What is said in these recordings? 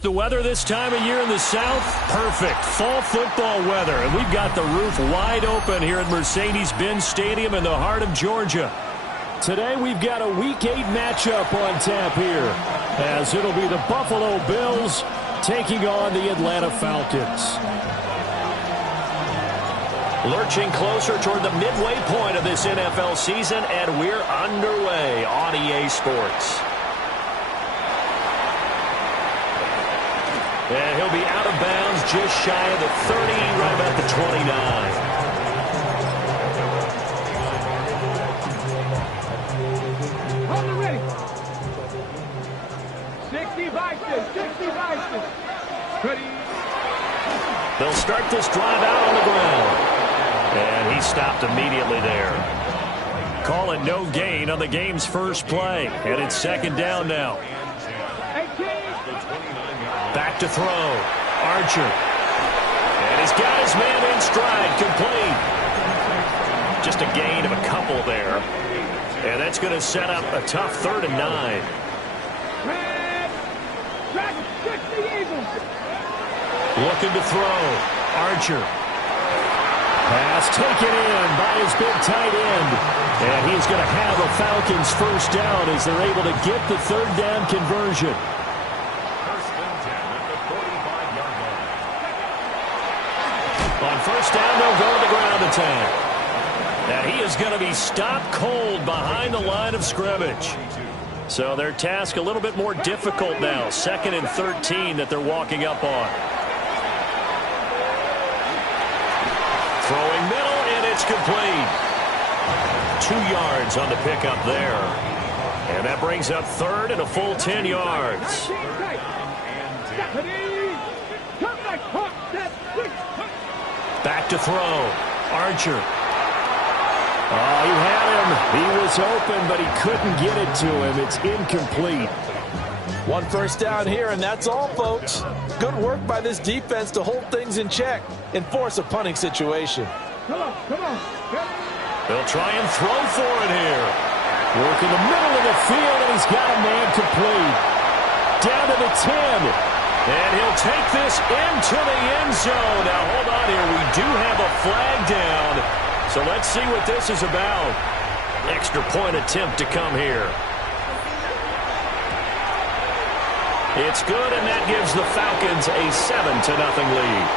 The weather this time of year in the South, perfect. Fall football weather. And we've got the roof wide open here at Mercedes-Benz Stadium in the heart of Georgia. Today we've got a Week 8 matchup on tap here, as it'll be the Buffalo Bills taking on the Atlanta Falcons. Lurching closer toward the midway point of this NFL season, and we're underway on EA Sports. And he'll be out of bounds just shy of the 30, right about the 29. Hold it ready. 60 Vikings, 60 Vikings. Ready. They'll start this drive out on the ground. And he stopped immediately there. Call it no gain on the game's first play. And it's second down now. Back to throw. Archer. And he's got his man in stride. Complete. Just a gain of a couple there. And that's going to set up a tough 3rd and 9. Looking to throw. Archer. Pass taken in by his big tight end. And he's going to have a Falcons first down as they're able to get the 3rd down conversion. On first down, they'll go to the ground attack. And he is going to be stopped cold behind the line of scrimmage. So their task a little bit more difficult now. 2nd and 13 that they're walking up on. Throwing middle, and it's complete. 2 yards on the pickup there. And that brings up 3rd and a full 10 yards. Back to throw. Archer. Oh, he had him. He was open, but he couldn't get it to him. It's incomplete. 1 first down here, and that's all, folks. Good work by this defense to hold things in check and force a punting situation. Come on, come on. They'll try and throw for it here. Work in the middle of the field, and he's got a man complete. Down to the 10. And he'll take this into the end zone. Now, hold on here. We do have a flag down. So let's see what this is about. Extra point attempt to come here. It's good, and that gives the Falcons a 7-0 lead.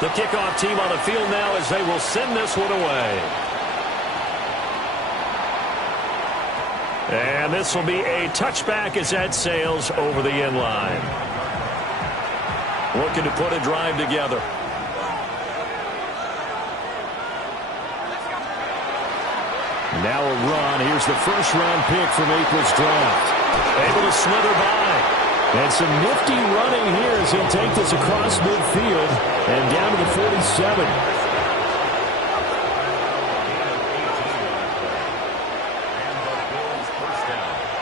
The kickoff team on the field now as they will send this one away. And this will be a touchback as that sails over the end line. Looking to put a drive together. Now a run. Here's the first-round pick from April's draft. Able to slither by. And some nifty running here as he'll take this across midfield and down to the 47.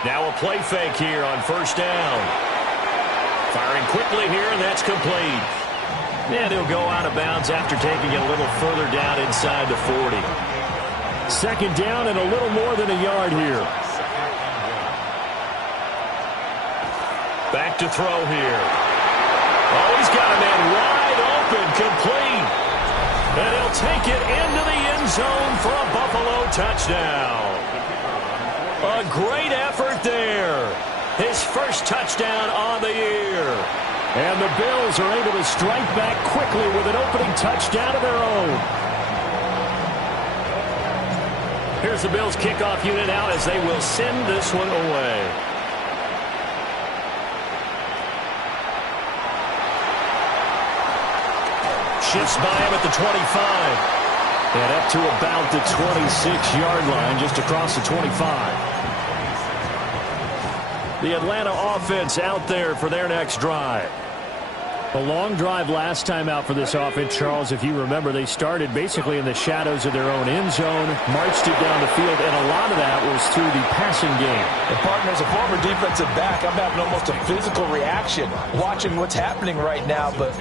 Now a play fake here on first down. Firing quickly here, and that's complete. And he'll go out of bounds after taking it a little further down inside the 40. Second down and a little more than a yard here. Back to throw here. Oh, he's got a man wide open, complete. And he'll take it into the end zone for a Buffalo touchdown. A great effort there. His first touchdown on the year. And the Bills are able to strike back quickly with an opening touchdown of their own. Here's the Bills kickoff unit out as they will send this one away. Shifts by him at the 25. And up to about the 26-yard line, just across the 25. The Atlanta offense out there for their next drive. A long drive last time out for this offense, Charles. If you remember, they started basically in the shadows of their own end zone, marched it down the field, and a lot of that was through the passing game. And partner, as a former defensive back, I'm having almost a physical reaction watching what's happening right now, but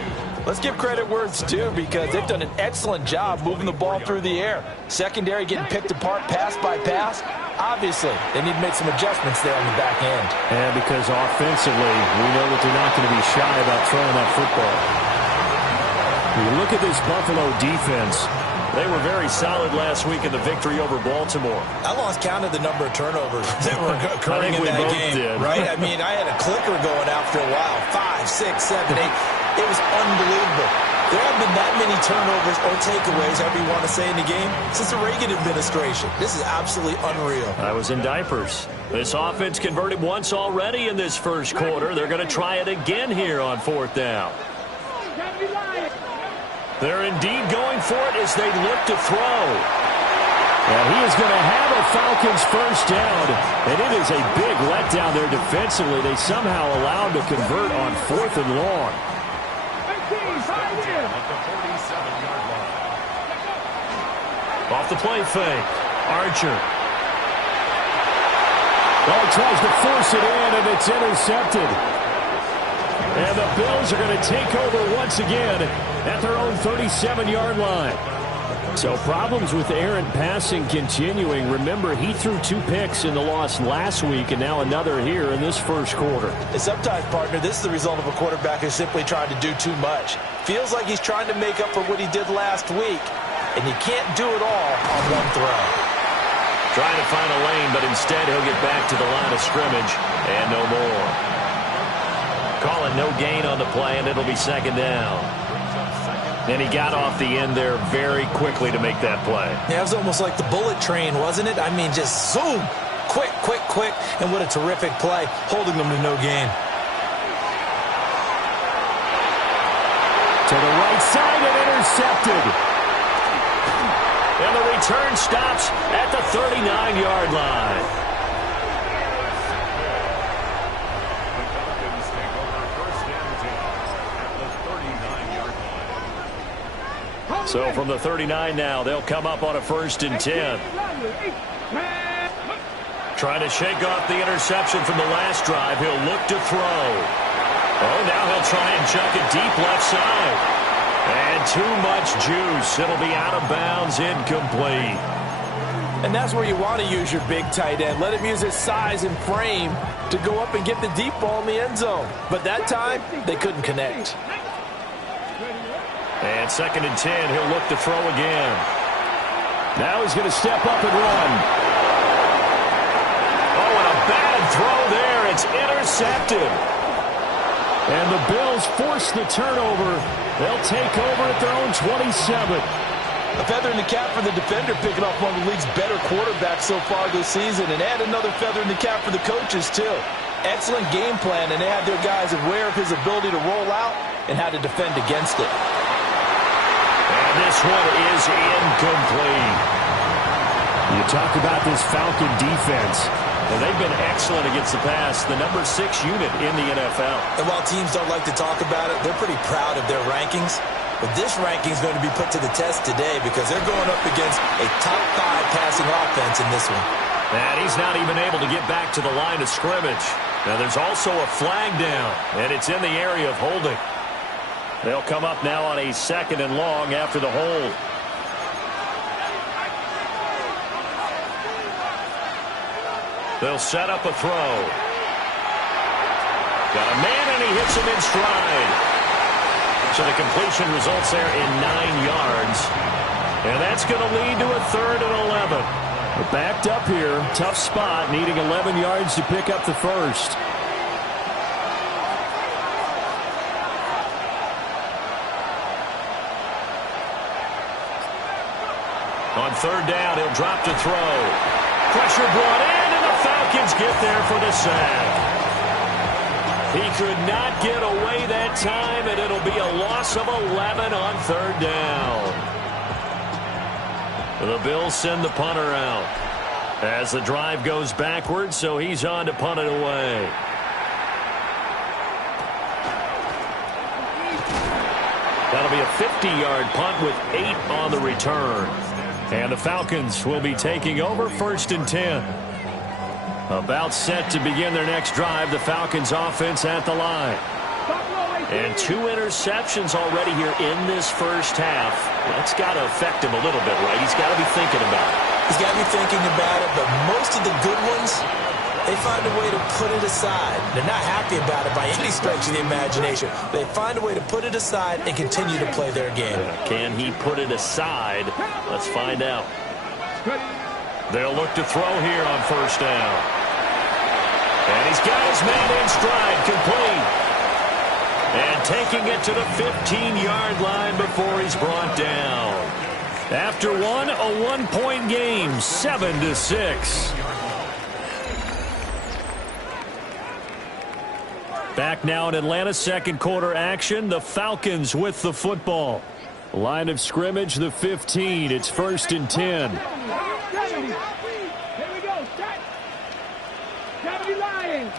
let's give credit where it's due because they've done an excellent job moving the ball through the air. Secondary getting picked apart pass by pass. Obviously, they need to make some adjustments there on the back end. And because offensively, we know that they're not going to be shy about throwing that football. You look at this Buffalo defense. They were very solid last week in the victory over Baltimore. I lost count of the number of turnovers that were occurring in that game, right? I mean, I had a clicker going out for a while. 5, 6, 7, 8. It was unbelievable. There haven't been that many turnovers or takeaways, however you want to say, in the game since the Reagan administration. This is absolutely unreal. I was in diapers. This offense converted once already in this first quarter. They're going to try it again here on fourth down. They're indeed going for it as they look to throw. And he is going to have a Falcons first down. And it is a big letdown there defensively. They somehow allowed to convert on fourth and long. Off the play fake. Archer. Oh, tries to force it in, and it's intercepted. And the Bills are going to take over once again at their own 37-yard line. So problems with errant passing continuing. Remember, he threw 2 picks in the loss last week, and now another here in this first quarter. And sometimes, partner, this is the result of a quarterback who's simply trying to do too much. Feels like he's trying to make up for what he did last week, and you can't do it all on one throw. Trying to find a lane, but instead he'll get back to the line of scrimmage and no more. Call it no gain on the play, and it'll be second down. And he got off the end there very quickly to make that play. Yeah, it was almost like the bullet train, wasn't it? I mean, just zoom. Quick, quick, quick. And what a terrific play, holding them to no gain. To the right side and intercepted. And the return stops at the 39-yard line. So from the 39 now, they'll come up on a 1st and 10. Trying to shake off the interception from the last drive. He'll look to throw. Oh, now he'll try and chuck it deep left side. And too much juice. It'll be out of bounds, incomplete. And that's where you want to use your big tight end. Let him use his size and frame to go up and get the deep ball in the end zone. But that time, they couldn't connect. And 2nd and 10, he'll look to throw again. Now he's going to step up and run. Oh, and a bad throw there. It's intercepted. And the Bills force the turnover. They'll take over at their own 27. A feather in the cap for the defender, picking off one of the league's better quarterbacks so far this season, and add another feather in the cap for the coaches, too. Excellent game plan, and they had their guys aware of his ability to roll out and how to defend against it. And this one is incomplete. You talk about this Falcon defense. And they've been excellent against the pass, the number 6 unit in the NFL. And while teams don't like to talk about it, they're pretty proud of their rankings. But this ranking is going to be put to the test today because they're going up against a top 5 passing offense in this one. And he's not even able to get back to the line of scrimmage. Now there's also a flag down, and it's in the area of holding. They'll come up now on a 2nd and long after the hold. They'll set up a throw. Got a man, and he hits him in stride. So the completion results there in 9 yards. And that's going to lead to a 3rd and 11. We're backed up here. Tough spot, needing 11 yards to pick up the first. On 3rd down, he'll drop to throw. Pressure brought in, and the Falcons get there for the sack. He could not get away that time, and it'll be a loss of 11 on 3rd down. The Bills send the punter out as the drive goes backwards, so he's on to punt it away. That'll be a 50-yard punt with 8 on the return. And the Falcons will be taking over 1st and 10. About set to begin their next drive, the Falcons offense at the line. And 2 interceptions already here in this first half. That's got to affect him a little bit, right? He's got to be thinking about it. He's got to be thinking about it, but most of the good ones, they find a way to put it aside. They're not happy about it by any stretch of the imagination. They find a way to put it aside and continue to play their game. Can he put it aside? Let's find out. They'll look to throw here on 1st down. And he's got his man in stride, complete. And taking it to the 15-yard line before he's brought down. After one, a 1-point game, 7-6. Back now in Atlanta, 2nd quarter action. The Falcons with the football. Line of scrimmage, the 15. It's 1st and 10. Here we go. Set. 70 Lions.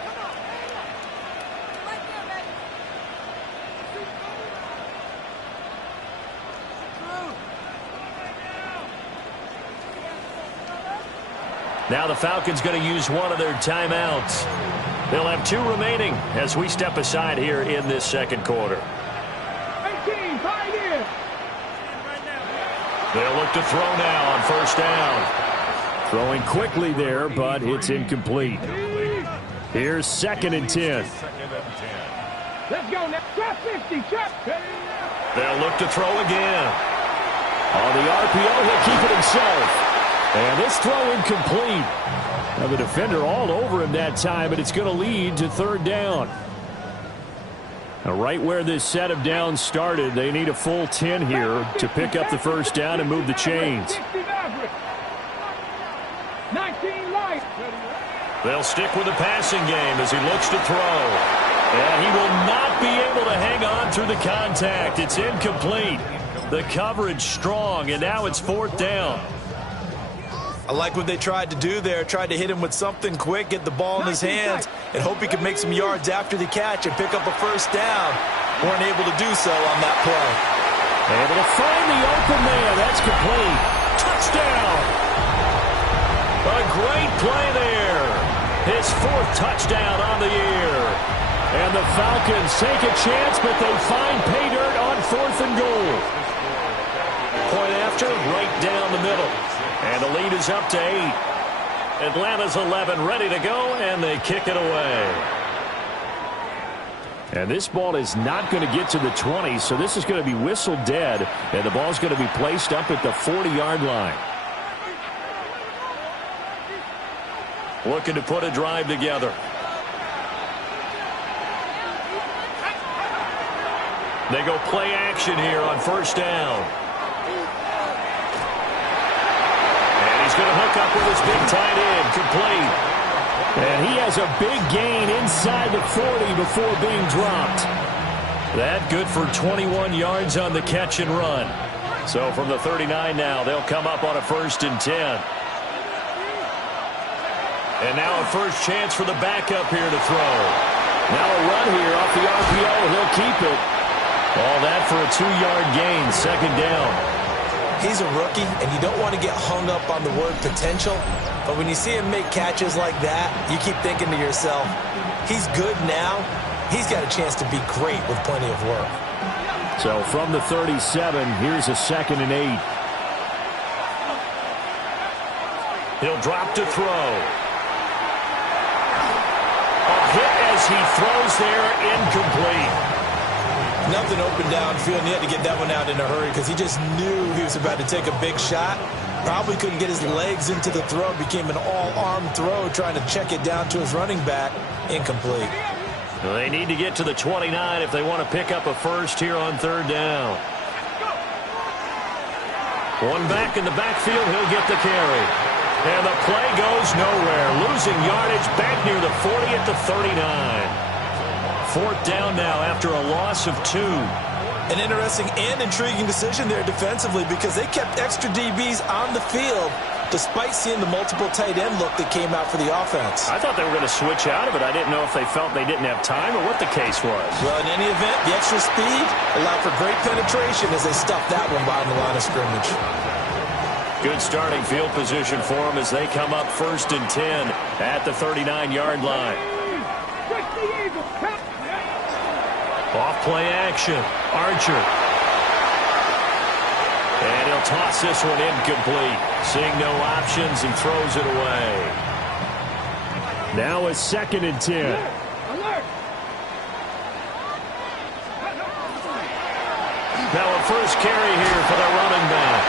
Now the Falcons going to use one of their timeouts. They'll have 2 remaining as we step aside here in this 2nd quarter. 18, Pioneer. They'll look to throw now on 1st down. Throwing quickly there, but it's incomplete. Here's 2nd and 10. Let's go now. Trap 50, trap. They'll look to throw again. On the RPO, he'll keep it himself. And this throw incomplete. Now the defender all over him that time, but it's going to lead to 3rd down. Now right where this set of downs started, they need a full 10 here to pick up the 1st down and move the chains. 19 Lions. They'll stick with the passing game as he looks to throw. And he will not be able to hang on through the contact. It's incomplete. The coverage strong, and now it's 4th down. I like what they tried to do there. Tried to hit him with something quick, get the ball in his hands, and hope he could make some yards after the catch and pick up a 1st down. Weren't able to do so on that play. Able to find the open man. That's complete. Touchdown. A great play there. His 4th touchdown on the year. And the Falcons take a chance, but they find pay dirt on 4th and goal. Point after, right down the middle. And the lead is up to 8. Atlanta's 11 ready to go, and they kick it away. And this ball is not going to get to the 20, so this is going to be whistled dead, and the ball's going to be placed up at the 40-yard line. Looking to put a drive together. They go play action here on 1st down. Going to hook up with his big tight end, complete. And he has a big gain inside the 40 before being dropped. That good for 21 yards on the catch and run. So from the 39 now, they'll come up on a 1st and 10. And now a first chance for the backup here to throw. Now a run here off the RPO. He'll keep it. All that for a 2-yard gain, second down. He's a rookie, and you don't want to get hung up on the word potential. But when you see him make catches like that, you keep thinking to yourself, he's good now. He's got a chance to be great with plenty of work. So from the 37, here's a 2nd and 8. He'll drop to throw. A hit as he throws there, incomplete. Nothing open downfield, and he had to get that one out in a hurry because he just knew he was about to take a big shot. Probably couldn't get his legs into the throw. Became an all-arm throw trying to check it down to his running back. Incomplete. Well, they need to get to the 29 if they want to pick up a first here on 3rd down. One back in the backfield, he'll get the carry. And the play goes nowhere. Losing yardage back near the 40 at the 39. 4th down now after a loss of 2. An interesting and intriguing decision there defensively because they kept extra DBs on the field despite seeing the multiple tight end look that came out for the offense. I thought they were going to switch out of it. I didn't know if they felt they didn't have time or what the case was. Well, in any event, the extra speed allowed for great penetration as they stuffed that one behind the line of scrimmage. Good starting field position for them as they come up 1st and 10 at the 39-yard line. Off play action. Archer. And he'll toss this one incomplete. Seeing no options, he throws it away. Now a 2nd and 10. Now a first carry here for the running back.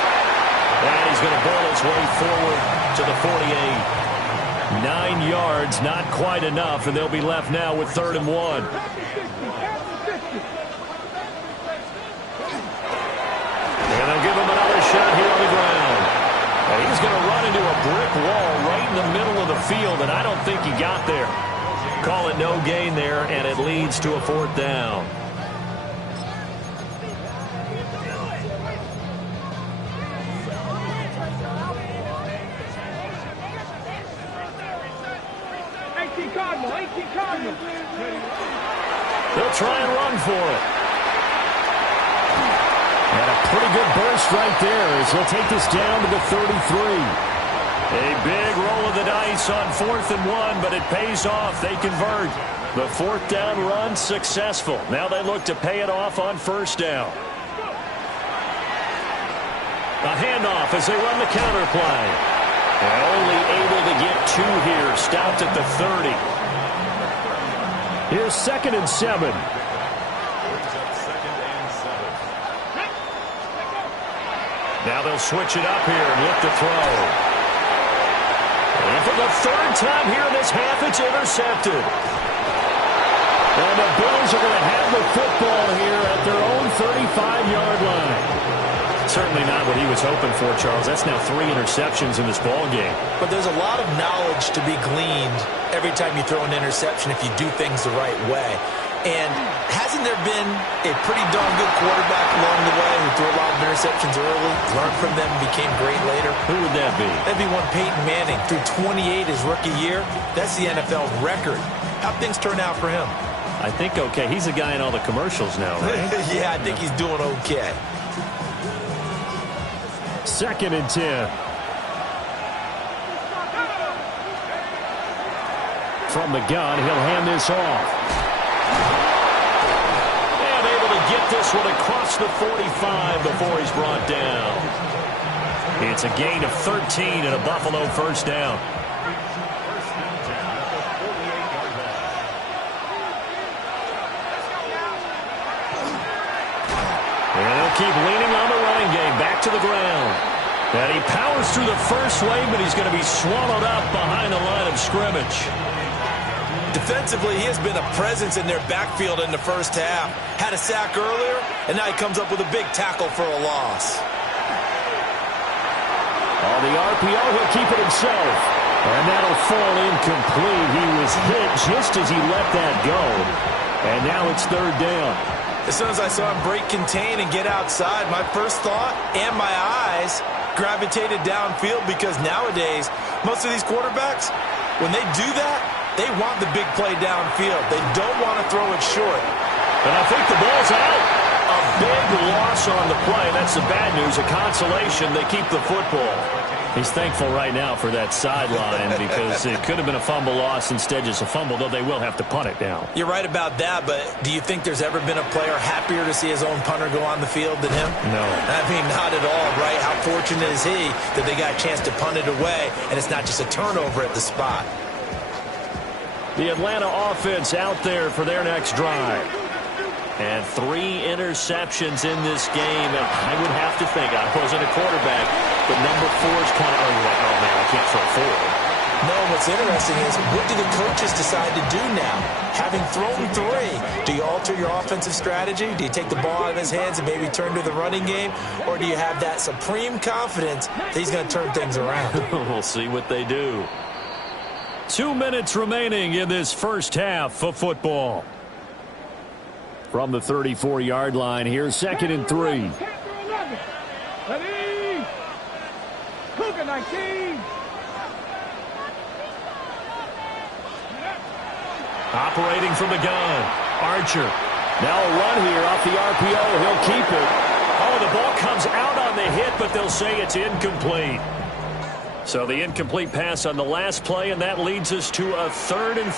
And he's going to ball his way forward to the 48. 9 yards, not quite enough, and they'll be left now with 3rd and 1. And they'll give him another shot here on the ground. And he's going to run into a brick wall right in the middle of the field, and I don't think he got there. Call it no gain there, and it leads to a 4th down. They'll try and run for it. And a pretty good burst right there as he'll take this down to the 33. A big roll of the dice on 4th and 1, but it pays off. They convert. The 4th down run successful. Now they look to pay it off on 1st down. A handoff as they run the counter play. And only able to get 2 here. Stopped at the 30. Here's 2nd and 7. Now they'll switch it up here and look to throw. And for the 3rd time here in this half, it's intercepted. And the Bills are going to have the football here at their own 35-yard line. Certainly not what he was hoping for, Charles. That's now 3 interceptions in this ball game. But there's a lot of knowledge to be gleaned every time you throw an interception if you do things the right way. And hasn't there been a pretty darn good quarterback along the way who threw a lot of interceptions early, learned from them, became great later? Who would that be? That'd be one Peyton Manning. Threw 28 his rookie year. That's the NFL record. How'd things turn out for him? I think okay. He's a guy in all the commercials now, right? Yeah, I think he's doing okay. 2nd and 10. From the gun, he'll hand this off. And able to get this one across the 45 before he's brought down. It's a gain of 13 and a Buffalo 1st down. And they'll keep leaning on the running game. Back to the ground. And he powers through the first wave, but he's going to be swallowed up behind the line of scrimmage. Defensively, he has been a presence in their backfield in the first half. Had a sack earlier, and now he comes up with a big tackle for a loss. On the RPO, he'll keep it himself. And that'll fall incomplete. He was hit just as he let that go. And now it's 3rd down. As soon as I saw him break contain and get outside, my first thought and my eyes gravitated downfield because nowadays, most of these quarterbacks, When they do that, they want the big play downfield. They don't want to throw it short. And I think the ball's out. A big loss on the play. That's the bad news. A consolation, they keep the football. He's thankful right now for that sideline because it could have been a fumble loss, instead just a fumble, though they will have to punt it now. You're right about that, but do you think there's ever been a player happier to see his own punter go on the field than him? No. I mean, not at all, right? How fortunate is he that they got a chance to punt it away, and it's not just a turnover at the spot. The Atlanta offense out there for their next drive. And 3 interceptions in this game. And I would have to think, I wasn't a quarterback, but number 4 is kind of, oh man, I can't throw 4. No, what's interesting is, what do the coaches decide to do now? Having thrown 3, do you alter your offensive strategy? Do you take the ball out of his hands and maybe turn to the running game? Or do you have that supreme confidence that he's going to turn things around? We'll see what they do. 2 minutes remaining in this first half of football. From the 34-yard line here, 2nd and 3. Ready? Cougar 19. Operating from the gun, Archer. Now a run here off the RPO. He'll keep it. Oh, the ball comes out on the hit, but they'll say it's incomplete. So the incomplete pass on the last play, and that leads us to a 3rd and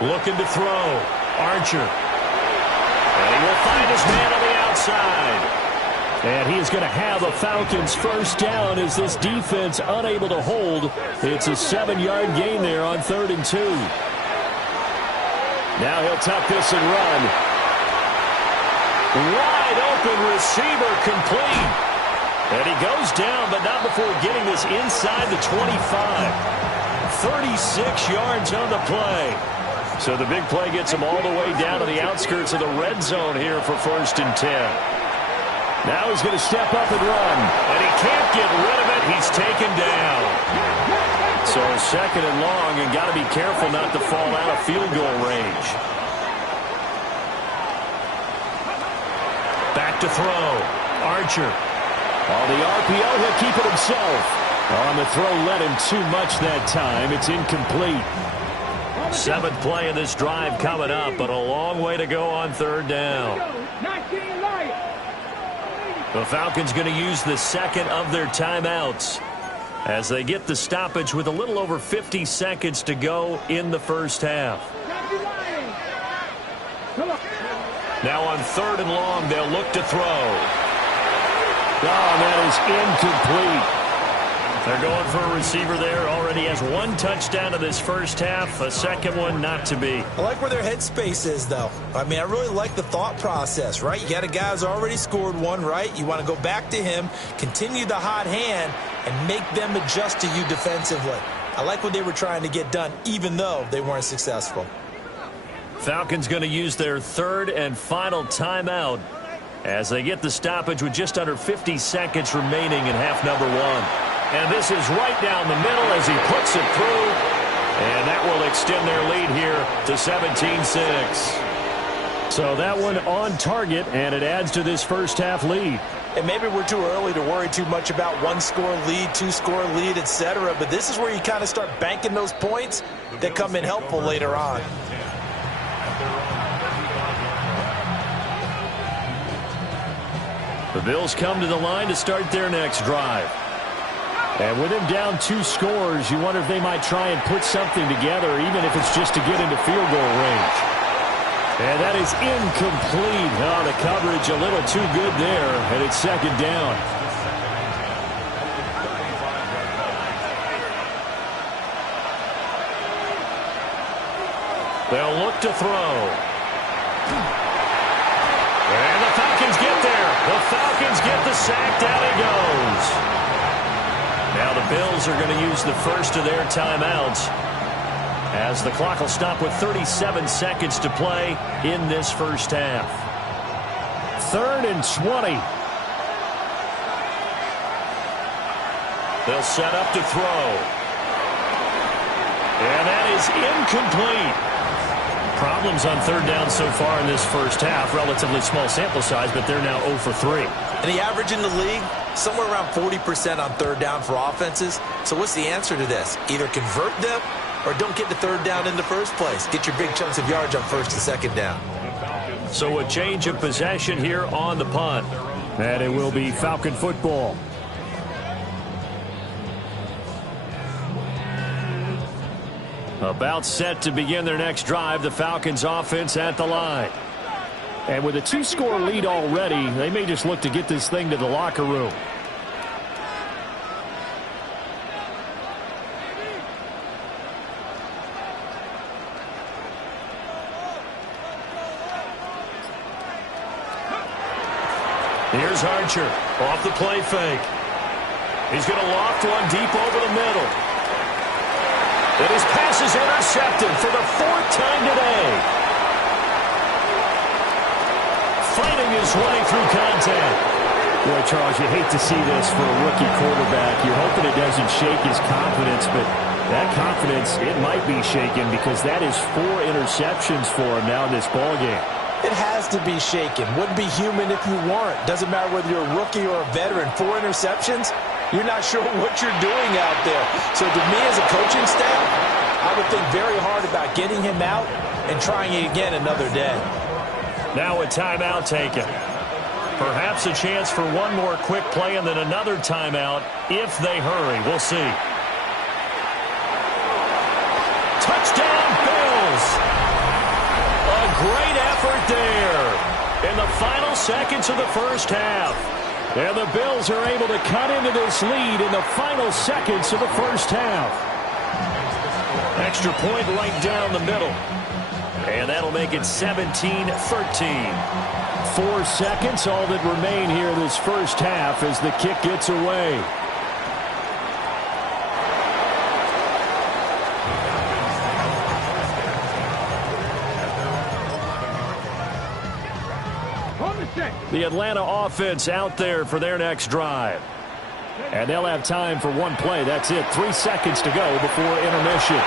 3. Looking to throw. Archer. And he will find his man on the outside. And he is going to have a Falcons first down as this defense unable to hold. It's a 7-yard gain there on 3rd and 2. Now he'll tuck this and run. Wide open receiver, complete. And he goes down, but not before getting this inside the 25. 36 yards on the play. So the big play gets him all the way down to the outskirts of the red zone here for 1st and 10. Now he's going to step up and run. And he can't get rid of it. He's taken down. So 2nd and long, and got to be careful not to fall out of field goal range. Back to throw. Archer. On the RPO, he'll keep it himself. On the throw, led him too much that time. It's incomplete. 7th play of this drive coming up, but a long way to go on 3rd down. The Falcons going to use the 2nd of their timeouts as they get the stoppage with a little over 50 seconds to go in the first half. Now on 3rd and long, they'll look to throw. Oh, that is incomplete. They're going for a receiver there. Already has 1 touchdown in this first half. A 2nd one not to be. I like where their headspace is, though. I mean, I really like the thought process, right? You got a guy who's already scored 1, right? You want to go back to him, continue the hot hand, and make them adjust to you defensively. I like what they were trying to get done, even though they weren't successful. Falcons going to use their 3rd and final timeout as they get the stoppage with just under 50 seconds remaining in half number 1. And this is right down the middle as he puts it through. And that will extend their lead here to 17-6. So that one on target, and it adds to this first half lead. And maybe we're too early to worry too much about 1-score lead, 2-score lead, etc. But this is where you kind of start banking those points that come in helpful later on. The Bills come to the line to start their next drive. And with him down 2 scores, you wonder if they might try and put something together, even if it's just to get into field goal range. And that is incomplete. Oh, the coverage a little too good there, and it's 2nd down. They'll look to throw. And the Falcons get there. The Falcons get the sack. Down he goes. Now the Bills are going to use the first of their timeouts as the clock will stop with 37 seconds to play in this first half. 3rd and 20. They'll set up to throw. And that is incomplete. Problems on 3rd down so far in this first half. Relatively small sample size, but they're now 0 for 3. And the average in the league, somewhere around 40% on third down for offenses. So what's the answer to this? Either convert them or don't get the third down in the first place. Get your big chunks of yards on first and second down. So a change of possession here on the punt. And it will be Falcon football. About set to begin their next drive, the Falcons offense at the line. And with a 2-score lead already, they may just look to get this thing to the locker room. Here's Archer off the play fake. He's going to loft one deep over the middle. And his pass is intercepted for the 4th time today. Fighting his way through contact. Boy, Charles, you hate to see this for a rookie quarterback. You're hoping it doesn't shake his confidence, but that confidence, it might be shaken because that is 4 interceptions for him now in this ballgame. It has to be shaken. Wouldn't be human if you weren't. Doesn't matter whether you're a rookie or a veteran. 4 interceptions, you're not sure what you're doing out there. So to me as a coaching staff, I would think very hard about getting him out and trying it again another day. Now a timeout taken. Perhaps a chance for one more quick play and then another timeout if they hurry. We'll see. Touchdown, Bills! A great effort there in the final seconds of the first half. And the Bills are able to cut into this lead in the final seconds of the first half. Extra point right down the middle. And that'll make it 17-13. 4 seconds, all that remain here this first half as the kick gets away. The Atlanta offense out there for their next drive. And they'll have time for one play. That's it. 3 seconds to go before intermission.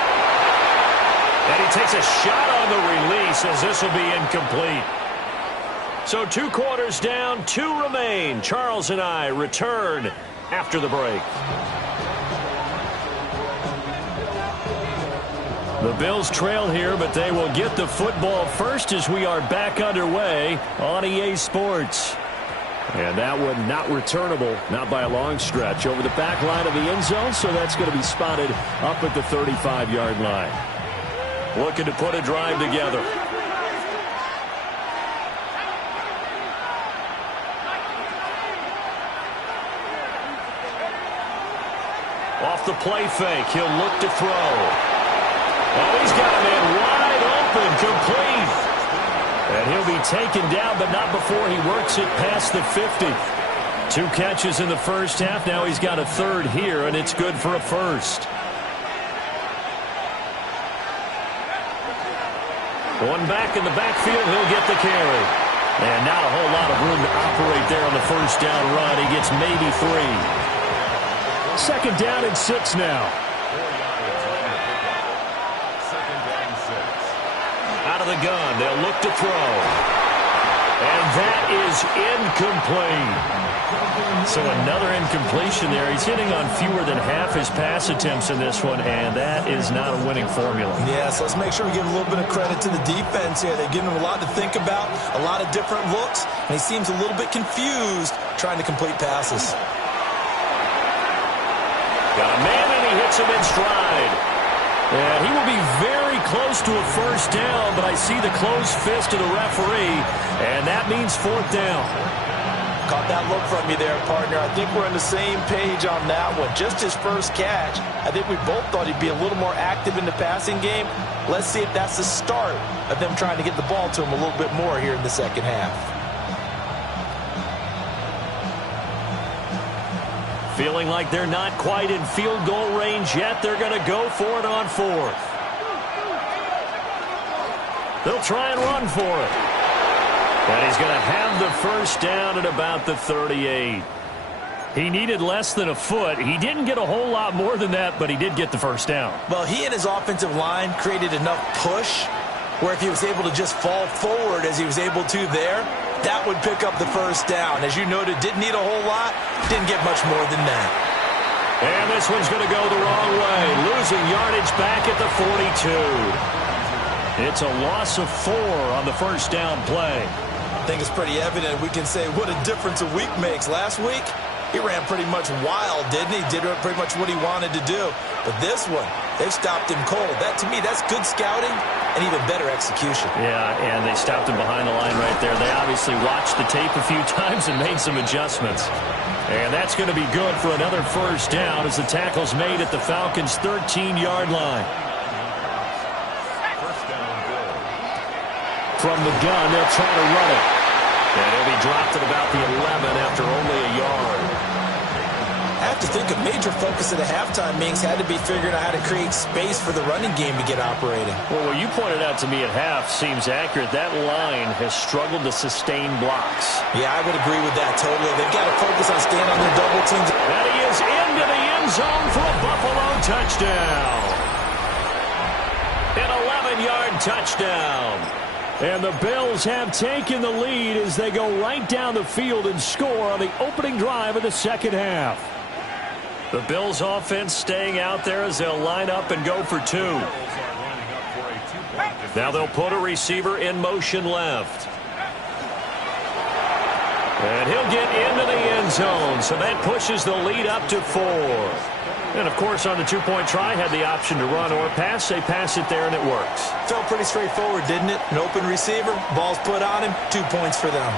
And he takes a shot on the release as this will be incomplete. So 2 quarters down, 2 remain. Charles and I return after the break. The Bills trail here, but they will get the football first as we are back underway on EA Sports. And that one not returnable, not by a long stretch, over the back line of the end zone, so that's going to be spotted up at the 35-yard line. Looking to put a drive together. Off the play fake, he'll look to throw. Oh, he's got a man wide open, complete. And he'll be taken down, but not before he works it past the 50. 2 catches in the first half. Now he's got a 3rd here, and it's good for a 1st. One back in the backfield, he'll get the carry. And not a whole lot of room to operate there on the first down run. He gets maybe 3. 2nd down and 6 now. Out of the gun, they'll look to throw. And that is incomplete. So another incompletion there. He's hitting on fewer than half his pass attempts in this one, and that is not a winning formula. Yeah, so let's make sure we give a little bit of credit to the defense here. They've given him a lot to think about, a lot of different looks, and he seems a little bit confused trying to complete passes. Got a man, and he hits him in stride. And he will be very close to a 1st down, but I see the closed fist of the referee, and that means 4th down. Caught that look from you there, partner. I think we're on the same page on that one. Just his first catch. I think we both thought he'd be a little more active in the passing game. Let's see if that's the start of them trying to get the ball to him a little bit more here in the second half. Feeling like they're not quite in field goal range yet. They're going to go for it on 4th. They'll try and run for it. And he's going to have the 1st down at about the 38. He needed less than a foot. He didn't get a whole lot more than that, but he did get the 1st down. Well, he and his offensive line created enough push where if he was able to just fall forward as he was able to there, that would pick up the first down. As you noted, didn't need a whole lot, didn't get much more than that. And this one's going to go the wrong way, losing yardage back at the 42. It's a loss of 4 on the first down play. I think it's pretty evident. We can say what a difference a week makes. Last week, he ran pretty much wild, didn't he? Did pretty much what he wanted to do. But this one, they've stopped him cold. That, to me, that's good scouting and even better execution. Yeah, and they stopped him behind the line right there. They obviously watched the tape a few times and made some adjustments. And that's going to be good for another first down as the tackle's made at the Falcons' 13-yard line. From the gun, they'll try to run it. And he'll be dropped at about the 11 after only a yard. I have to think a major focus at the halftime meetings had to be figuring out how to create space for the running game to get operating. Well, what you pointed out to me at half seems accurate. That line has struggled to sustain blocks. Yeah, I would agree with that totally. They've got to focus on staying on their double teams. And he is into the end zone for a Buffalo touchdown. An 11-yard touchdown. And the Bills have taken the lead as they go right down the field and score on the opening drive of the second half. The Bills offense staying out there as they'll line up and go for 2. Now they'll put a receiver in motion left. And he'll get into the end zone, so that pushes the lead up to 4. And, of course, on the two-point try, had the option to run or pass. They pass it there, and it works. Felt pretty straightforward, didn't it? An open receiver, ball's put on him, 2 points for them.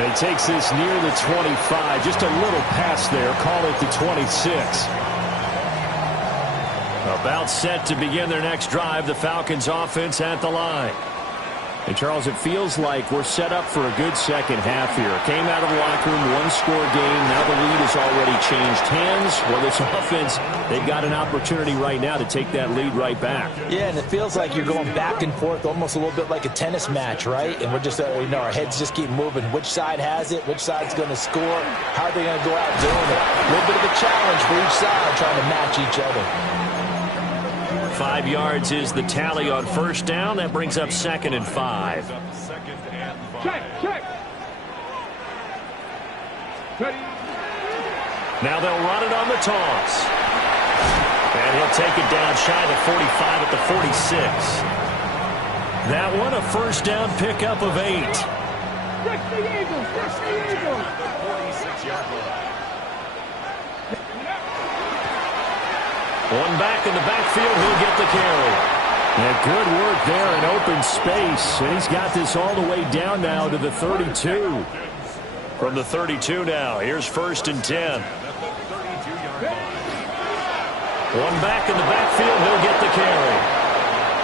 And he takes this near the 25. Just a little pass there. Call it the 26. About set to begin their next drive. The Falcons offense at the line. And, Charles, it feels like we're set up for a good second half here. Came out of the locker room, one-score game. Now the lead has already changed hands. Well, this offense, they've got an opportunity right now to take that lead right back. Yeah, and it feels like you're going back and forth almost a little bit like a tennis match, right? And we're just, our heads just keep moving. Which side has it? Which side's going to score? How are they going to go out doing it? A little bit of a challenge for each side trying to match each other. 5 yards is the tally on first down. That brings up 2nd and 5. Check. Ready. Now they'll run it on the toss. And he'll take it down shy of the 45 at the 46. That one, a first down pickup of 8. Fix the Eagles. 46-yard line. One back in the backfield, he'll get the carry. And good work there in open space. And he's got this all the way down now to the 32. From the 32 now, here's 1st and 10. One back in the backfield, he'll get the carry.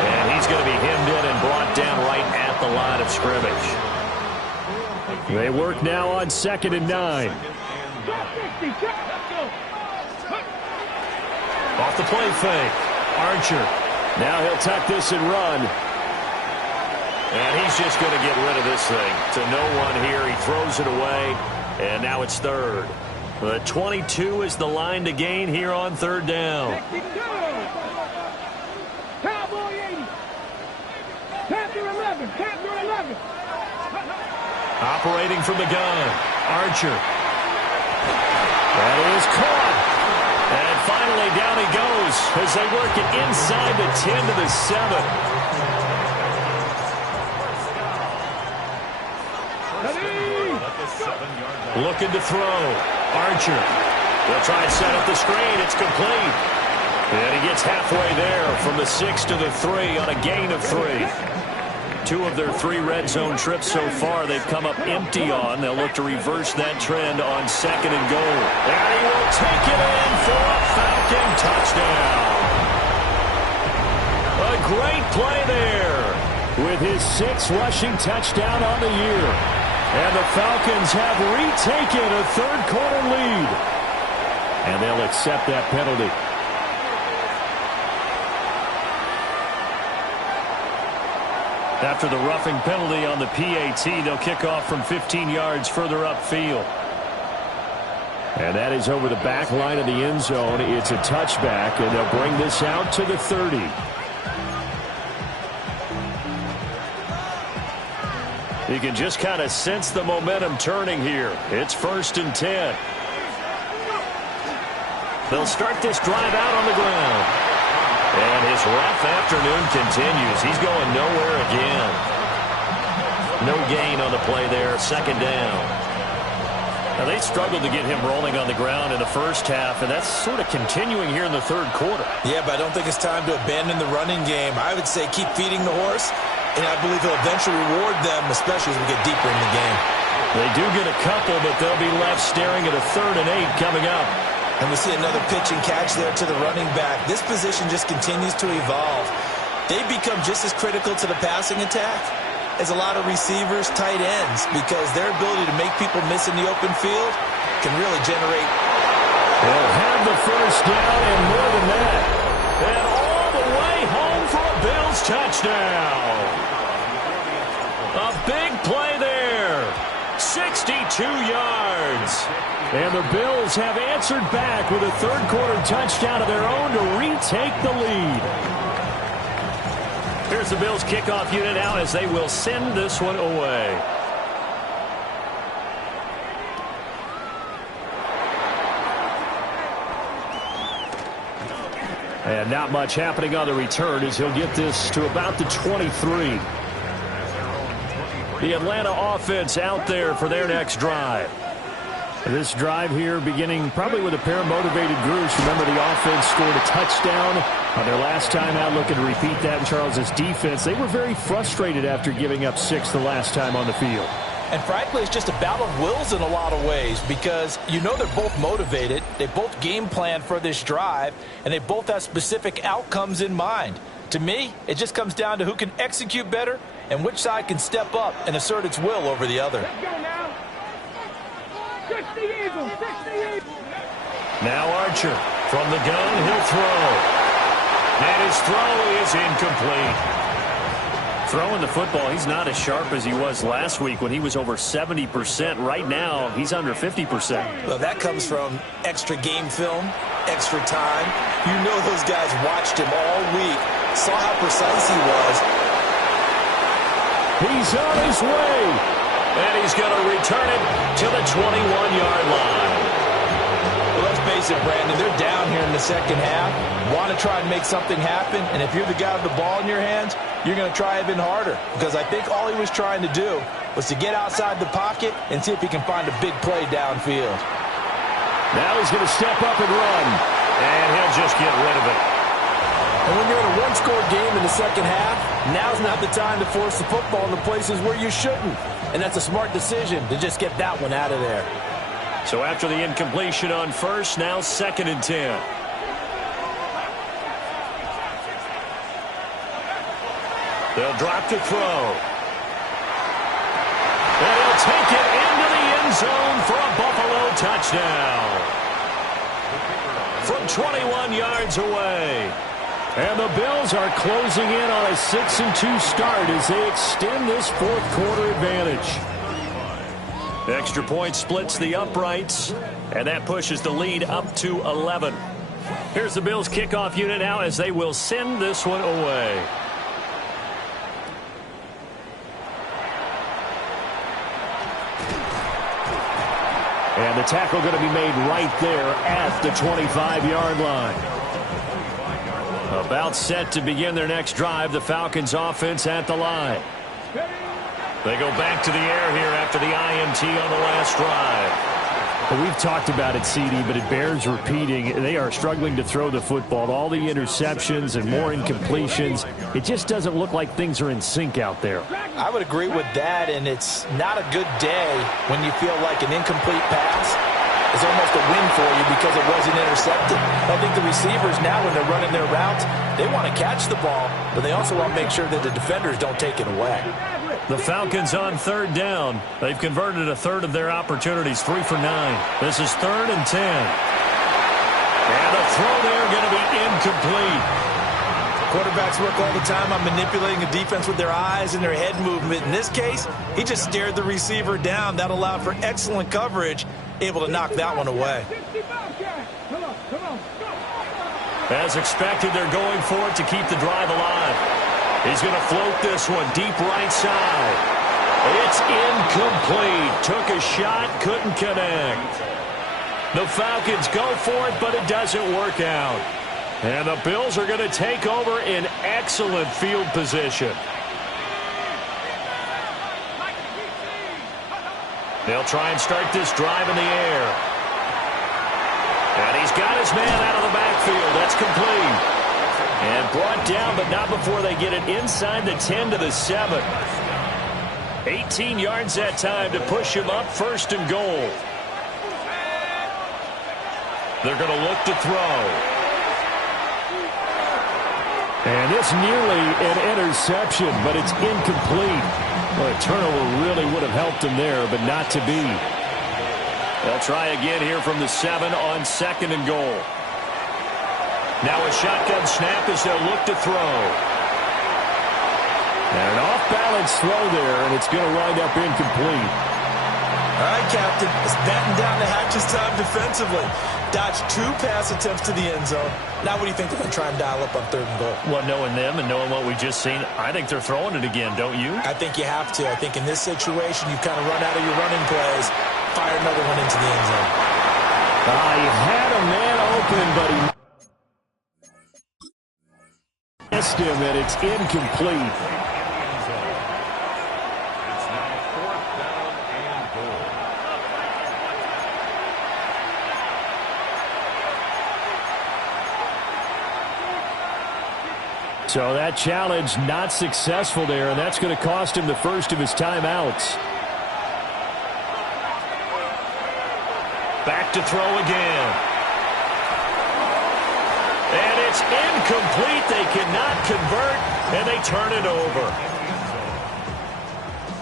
And he's going to be hemmed in and brought down right at the line of scrimmage. They work now on 2nd and 9. Off the play fake. Archer. Now he'll tuck this and run. And he's just going to get rid of this thing to no one here. He throws it away. And now it's 3rd. The 22 is the line to gain here on 3rd down. Cowboy 80. Panther 11. Operating from the gun. Archer. That is caught. And finally, down he goes as they work it inside the 10 to the 7. Looking to throw. Archer. They'll try and set up the screen. It's complete. And he gets halfway there from the 6 to the 3 on a gain of 3. 2 of their 3 red zone trips so far they've come up empty on. They'll look to reverse that trend on 2nd and goal. And he will take it in for a Falcon touchdown. A great play there with his 6th rushing touchdown on the year. And the Falcons have retaken a 3rd quarter lead. And they'll accept that penalty. After the roughing penalty on the PAT, they'll kick off from 15 yards further upfield. And that is over the back line of the end zone. It's a touchback, and they'll bring this out to the 30. You can just kind of sense the momentum turning here. It's 1st and 10. They'll start this drive out on the ground. And his rough afternoon continues. He's going nowhere again. No gain on the play there. 2nd down. Now, they struggled to get him rolling on the ground in the first half, and that's sort of continuing here in the 3rd quarter. Yeah, but I don't think it's time to abandon the running game. I would say keep feeding the horse, and I believe he'll eventually reward them, especially as we get deeper in the game. They do get a couple, but they'll be left staring at a 3rd and 8 coming up. And we see another pitch and catch there to the running back. This position just continues to evolve. They become just as critical to the passing attack as a lot of receivers, tight ends, because their ability to make people miss in the open field can really generate. They'll have the 1st down and more than that. And all the way home for a Bills touchdown. A big play there. 62 yards. And the Bills have answered back with a 3rd quarter touchdown of their own to retake the lead. Here's the Bills kickoff unit out as they will send this one away. And not much happening on the return as he'll get this to about the 23. The Atlanta offense out there for their next drive. This drive here beginning probably with a pair of motivated groups. Remember, the offense scored a touchdown on their last time out. Looking to repeat that in Charles's defense. They were very frustrated after giving up 6 the last time on the field. And frankly, it's just a battle of wills in a lot of ways because you know they're both motivated. They both game plan for this drive, and they both have specific outcomes in mind. To me, it just comes down to who can execute better and which side can step up and assert its will over the other. Now Archer from the gun, he'll throw. And his throw is incomplete. Throwing the football, he's not as sharp as he was last week when he was over 70%. Right now, he's under 50%. Well, that comes from extra game film, extra time. You know those guys watched him all week, saw how precise he was. He's on his way. And he's going to return it to the 21-yard line. Well, let's face it, Brandon, they're down here in the second half. Want to try and make something happen, and if you're the guy with the ball in your hands, you're going to try even harder because I think all he was trying to do was to get outside the pocket and see if he can find a big play downfield. Now he's going to step up and run, and he'll just get rid of it. And when you're in a one-score game in the second half, now's not the time to force the football in the places where you shouldn't. And that's a smart decision to just get that one out of there. So after the incompletion on first, now 2nd and 10. They'll drop to throw. And he'll take it into the end zone for a Buffalo touchdown. From 21 yards away. And the Bills are closing in on a 6-2 start as they extend this 4th quarter advantage. Extra point splits the uprights, and that pushes the lead up to 11. Here's the Bills kickoff unit now as they will send this one away. And the tackle going to be made right there at the 25-yard line. About set to begin their next drive, the Falcons offense at the line. They go back to the air here after the INT on the last drive. Well, we've talked about it, CD, but it bears repeating. They are struggling to throw the football. All the interceptions and more incompletions. It just doesn't look like things are in sync out there. I would agree with that, and it's not a good day when you feel like an incomplete pass is almost a win for you because it wasn't intercepted. I think the receivers now, when they're running their routes, they want to catch the ball, but they also want to make sure that the defenders don't take it away. The Falcons on 3rd down. They've converted a third of their opportunities, 3 for 9. This is 3rd and 10. And the throw there going to be incomplete. Quarterbacks work all the time on manipulating the defense with their eyes and their head movement. In this case, he just stared the receiver down. That allowed for excellent coverage, able to knock that one away. As expected, they're going for it to keep the drive alive. He's going to float this one deep right side. It's incomplete. Took a shot, couldn't connect. The Falcons go for it, but it doesn't work out. And the Bills are going to take over in excellent field position. They'll try and start this drive in the air. And he's got his man out of the backfield. That's complete. And brought down, but not before they get it inside the 10 to the 7. 18 yards that time to push him up, 1st and goal. They're going to look to throw. And it's nearly an interception, but it's incomplete. Well, a turnover really would have helped him there, but not to be. They'll try again here from the 7 on 2nd and goal. Now a shotgun snap as they'll look to throw. And an off-balance throw there, and it's going to wind up incomplete. All right, Captain, it's batten down the hatches time defensively. Dodged 2 pass attempts to the end zone. Now what do you think they're going to try and dial up on 3rd and goal? Well, knowing them and knowing what we just seen, I think they're throwing it again, don't you? I think you have to. I think in this situation, you kind of run out of your running plays, fire another one into the end zone. He had a man open, but he missed him, and it's incomplete. So that challenge not successful there, and that's going to cost him the first of his timeouts. Back to throw again. And it's incomplete. They cannot convert, and they turn it over.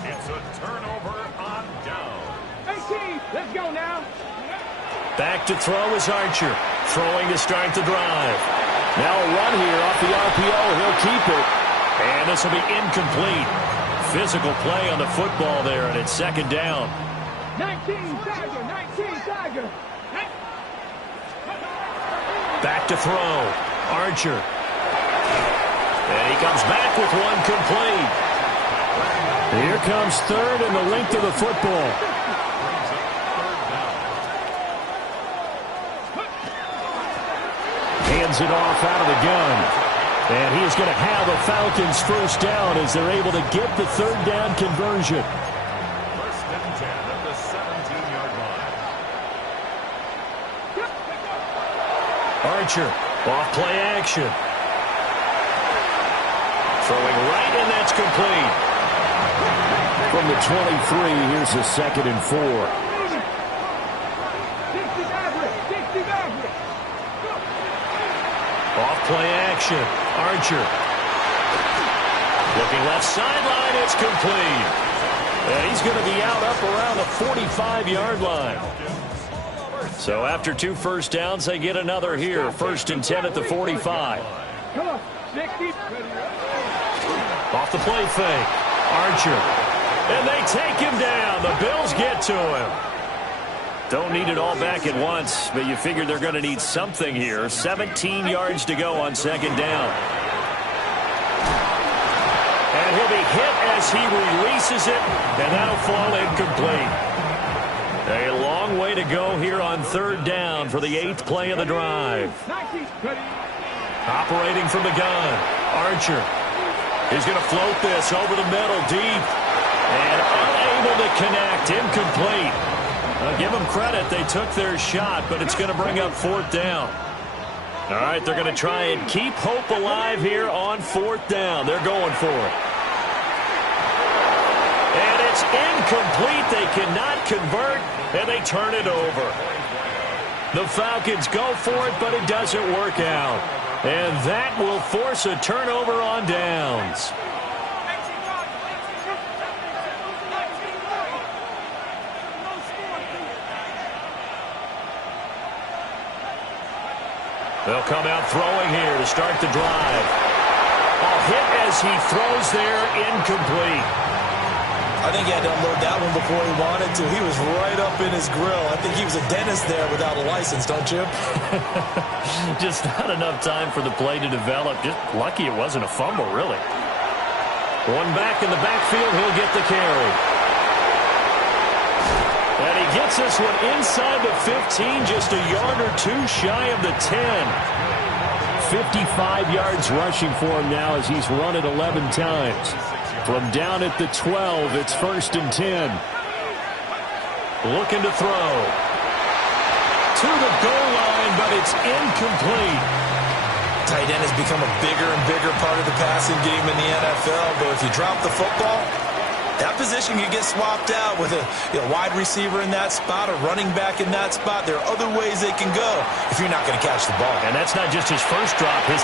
It's a turnover on down. 18, let's go now. Back to throw is Archer. Throwing to start the drive. Now a run here off the RPO. He'll keep it. And this will be incomplete. Physical play on the football there, and it's 2nd down. 19 Tiger. Back to throw. Archer. And he comes back with one complete. Here comes 3rd and the length of the football. Hands it off out of the gun. And he is going to have a Falcons 1st down as they're able to get the 3rd down conversion. 1st and 10 at the 17-yard line. Archer, off play action. Throwing right, and that's complete. From the 23, here's the 2nd and 4. Off play action. Archer. Looking left sideline. It's complete. And he's going to be out up around the 45-yard line. So after 2 first downs, they get another here. 1st and 10 at the 45. Off the play fake. Archer. And they take him down. The Bills get to him. Don't need it all back at once, but you figure they're going to need something here. 17 yards to go on 2nd down. And he'll be hit as he releases it, and that'll fall incomplete. A long way to go here on 3rd down for the 8th play of the drive. Operating from the gun, Archer. He's going to float this over the middle deep, and unable to connect, incomplete. Give them credit. They took their shot, but it's going to bring up 4th down. All right, they're going to try and keep hope alive here on 4th down. They're going for it. And it's incomplete. They cannot convert, and they turn it over. The Falcons go for it, but it doesn't work out. And that will force a turnover on downs. They'll come out throwing here to start the drive. A hit as he throws there, incomplete. I think he had to unload that one before he wanted to. He was right up in his grill. I think he was a dentist there without a license, don't you? Just not enough time for the play to develop. Just lucky it wasn't a fumble, really. One back in the backfield, he'll get the carry. gets this one inside the 15, just a yard or two shy of the 10. 55 yards rushing for him now as he's run it 11 times. From down at the 12, it's 1st and 10. Looking to throw. To the goal line, but it's incomplete. Tight end has become a bigger and bigger part of the passing game in the NFL, but if you drop the football, that position can get swapped out with a wide receiver in that spot, a running back in that spot. There are other ways they can go if you're not going to catch the ball. And that's not just his first drop. And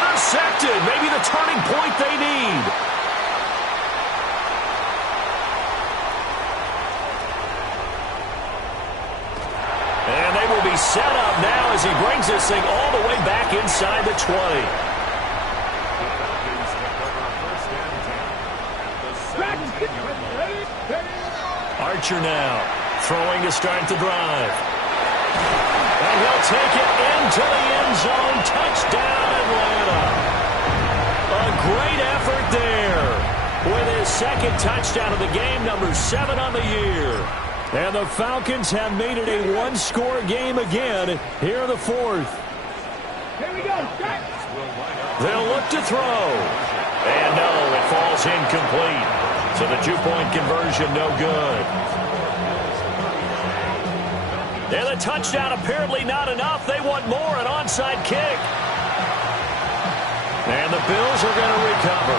intercepted. Maybe the turning point they need. And they will be set up now as he brings this thing all the way back inside the 20. Archer now throwing to start the drive. And he'll take it into the end zone. Touchdown, Atlanta. A great effort there with his second touchdown of the game, number 7 on the year. And the Falcons have made it a one-score game again here in the 4th. Here we go. They'll look to throw. And no, it falls incomplete. So the 2-point conversion, no good. And the touchdown apparently not enough. They want more, an onside kick. And the Bills are going to recover.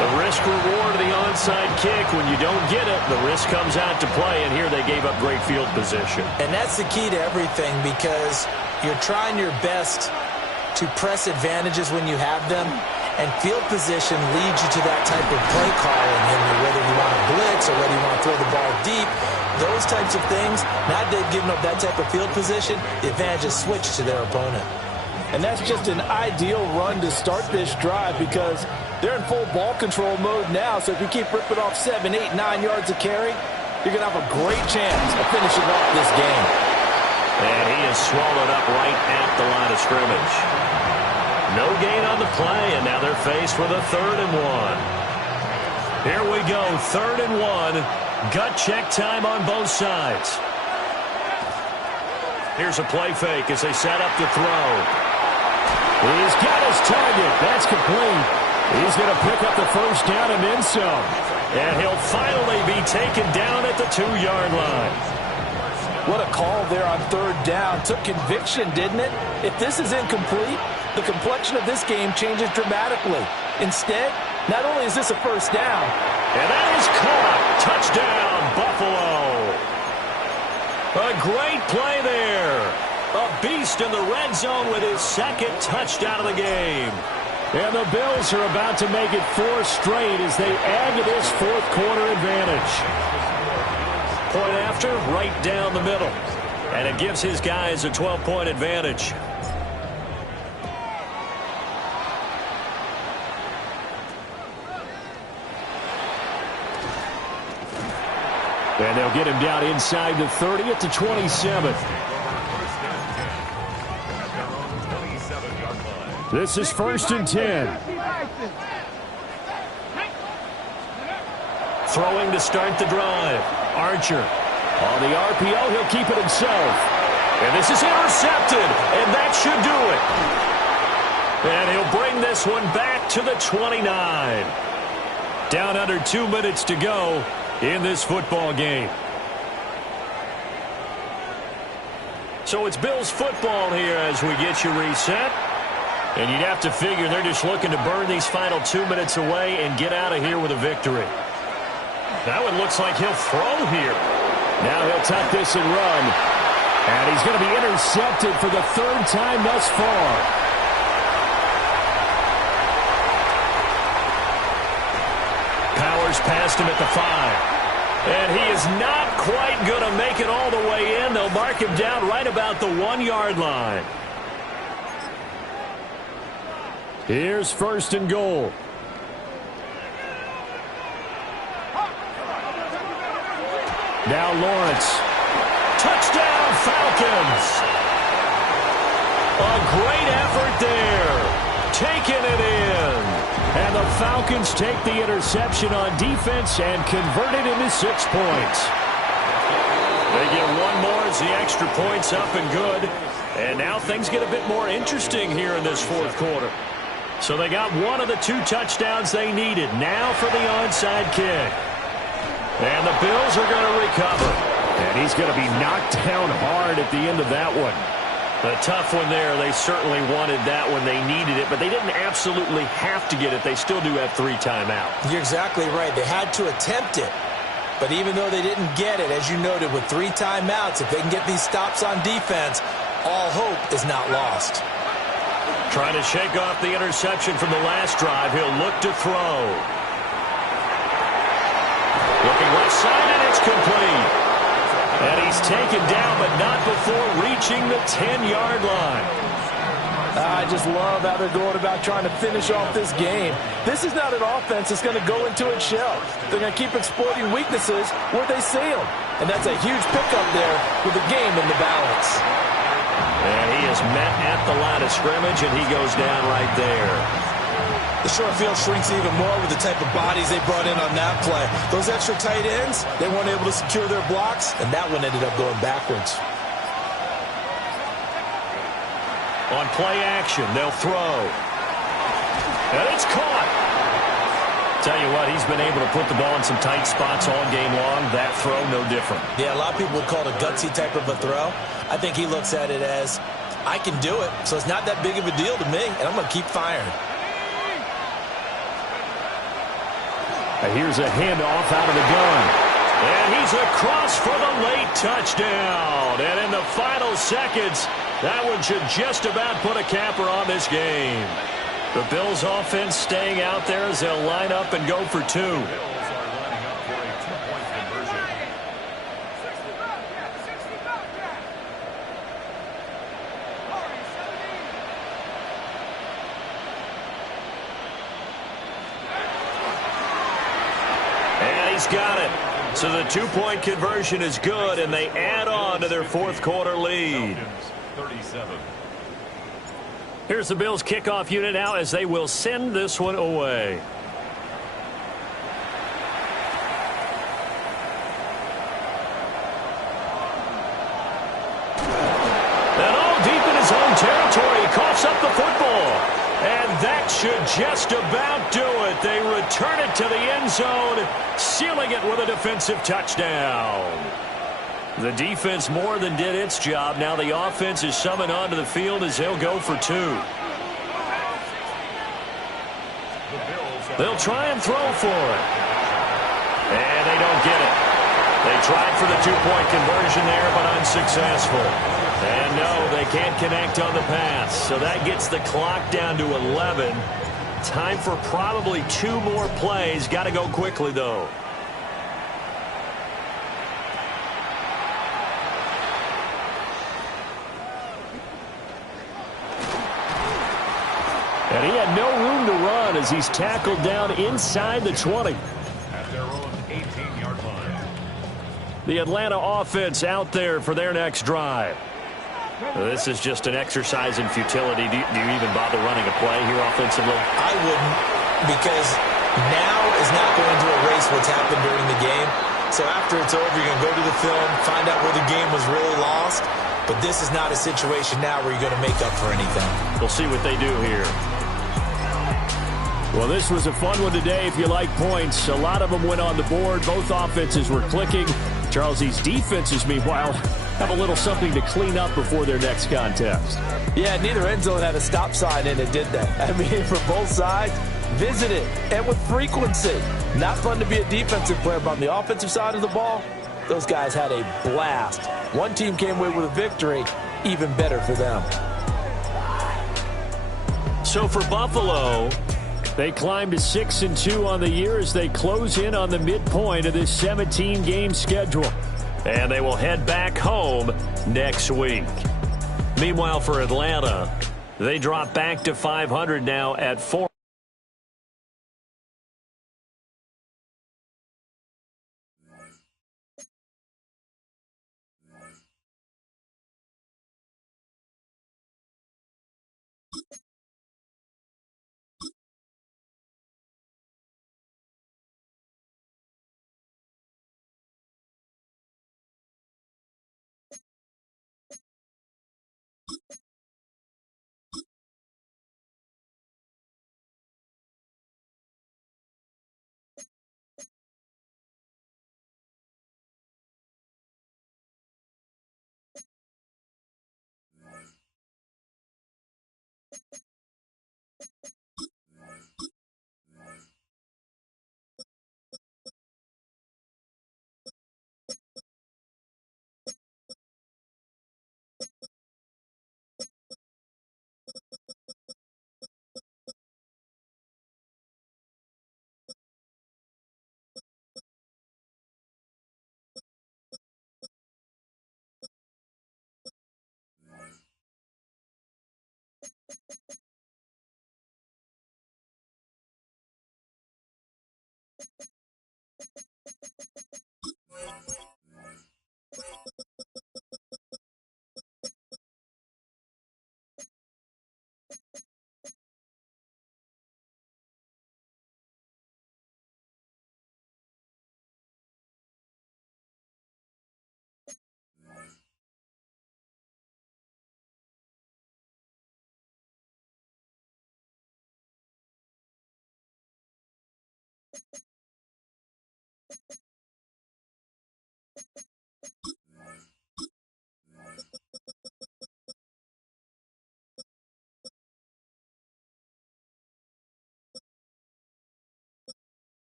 The risk-reward of the onside kick, when you don't get it, the risk comes out to play, and here they gave up great field position. And that's the key to everything, because you're trying your best to press advantages when you have them, and field position leads you to that type of play calling, whether you want to blitz or whether you want to throw the ball deep. Those types of things, now they've given up that type of field position, the advantage is switched to their opponent. And that's just an ideal run to start this drive because they're in full ball control mode now. So if you keep ripping off 7, 8, 9 yards of carry, you're going to have a great chance of finishing off this game. And he is swallowed up right at the line of scrimmage. No gain on the play, and now they're faced with a 3rd and 1. Here we go, 3rd and 1. Gut check time on both sides. Here's a play fake as they set up to throw. He's got his target. That's complete. He's going to pick up the first down and then some. And he'll finally be taken down at the 2-yard line. What a call there on 3rd down. Took conviction, didn't it? If this is incomplete, the complexion of this game changes dramatically. Instead, not only is this a first down, and that is caught. Touchdown, Buffalo. A great play there. A beast in the red zone with his 2nd touchdown of the game. And the Bills are about to make it 4 straight as they add to this 4th quarter advantage. Point after, right down the middle. And it gives his guys a 12-point advantage. And they'll get him down inside the 30 at the 27. This is 1st and 10. Throwing to start the drive. Archer on the RPO. He'll keep it himself. And this is intercepted. And that should do it. And he'll bring this one back to the 29. Down under 2 minutes to go in this football game. So it's Bills football here as we get you reset. And you'd have to figure they're just looking to burn these final 2 minutes away and get out of here with a victory. That one looks like he'll throw here. Now he'll tuck this and run. And he's going to be intercepted for the 3rd time thus far. Powers past him at the 5. And he is not quite going to make it all the way in. They'll mark him down right about the 1-yard line. Here's 1st and goal. Now Lawrence. Touchdown, Falcons. A great effort there. Taking it in. And the Falcons take the interception on defense and convert it into 6 points. They get one more as the extra point's up and good. And now things get a bit more interesting here in this fourth quarter. So they got one of the 2 touchdowns they needed. Now for the onside kick. And the Bills are going to recover. And he's going to be knocked down hard at the end of that one. A tough one there. They certainly wanted that when they needed it, but they didn't absolutely have to get it. They still do have 3 timeouts. You're exactly right. They had to attempt it. But even though they didn't get it, as you noted, with 3 timeouts, if they can get these stops on defense, all hope is not lost. Trying to shake off the interception from the last drive. He'll look to throw. Looking left side, and it's complete. And he's taken down, but not before reaching the 10-yard line. I just love how they're going about trying to finish off this game. This is not an offense that's going to go into its shell. They're going to keep exploiting weaknesses where they see them. And that's a huge pickup there with the game in the balance. And he is met at the line of scrimmage, and he goes down right there. The short field shrinks even more with the type of bodies they brought in on that play. Those extra tight ends, they weren't able to secure their blocks, and that one ended up going backwards. On play action, they'll throw. And it's caught. Tell you what, he's been able to put the ball in some tight spots all game long. That throw, no different. Yeah, a lot of people would call it a gutsy type of a throw. I think he looks at it as, I can do it, so it's not that big of a deal to me, and I'm going to keep firing. Here's a handoff out of the gun. And he's across for the late touchdown. And in the final seconds, that one should just about put a capper on this game. The Bills offense staying out there as they'll line up and go for 2. And he's got it. So the 2-point conversion is good, and they add on to their fourth quarter lead. 37. Here's the Bills kickoff unit now as they will send this one away. And all deep in his own territory, he coughs up the football. And that should just about do it. They return it to the end zone, sealing it with a defensive touchdown. The defense more than did its job. Now the offense is summoned onto the field as they'll go for 2. They'll try and throw for it. And they don't get it. They tried for the 2-point conversion there, but unsuccessful. And no, they can't connect on the pass. So that gets the clock down to 11. Time for probably 2 more plays. Got to go quickly, though. And he had no room to run as he's tackled down inside the 20. At their own 18-yard line. The Atlanta offense out there for their next drive. This is just an exercise in futility. Do you even bother running a play here offensively? I wouldn't, because now is not going to erase what's happened during the game. So after it's over, you're going to go to the film, find out where the game was really lost. But this is not a situation now where you're going to make up for anything. We'll see what they do here. Well, this was a fun one today if you like points. A lot of them went on the board. Both offenses were clicking. Charles, these defenses, meanwhile, have a little something to clean up before their next contest. Yeah, neither end zone had a stop sign in it, did they? I mean, for both sides, visit it, and with frequency. Not fun to be a defensive player, but on the offensive side of the ball, those guys had a blast. One team came away with a victory, even better for them. So for Buffalo, they climbed to 6-2 on the year as they close in on the midpoint of this 17-game schedule. And they will head back home next week. Meanwhile, for Atlanta, they drop back to 500 now at 4.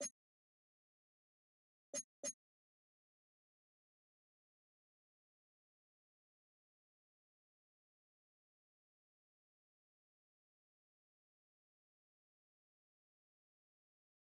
you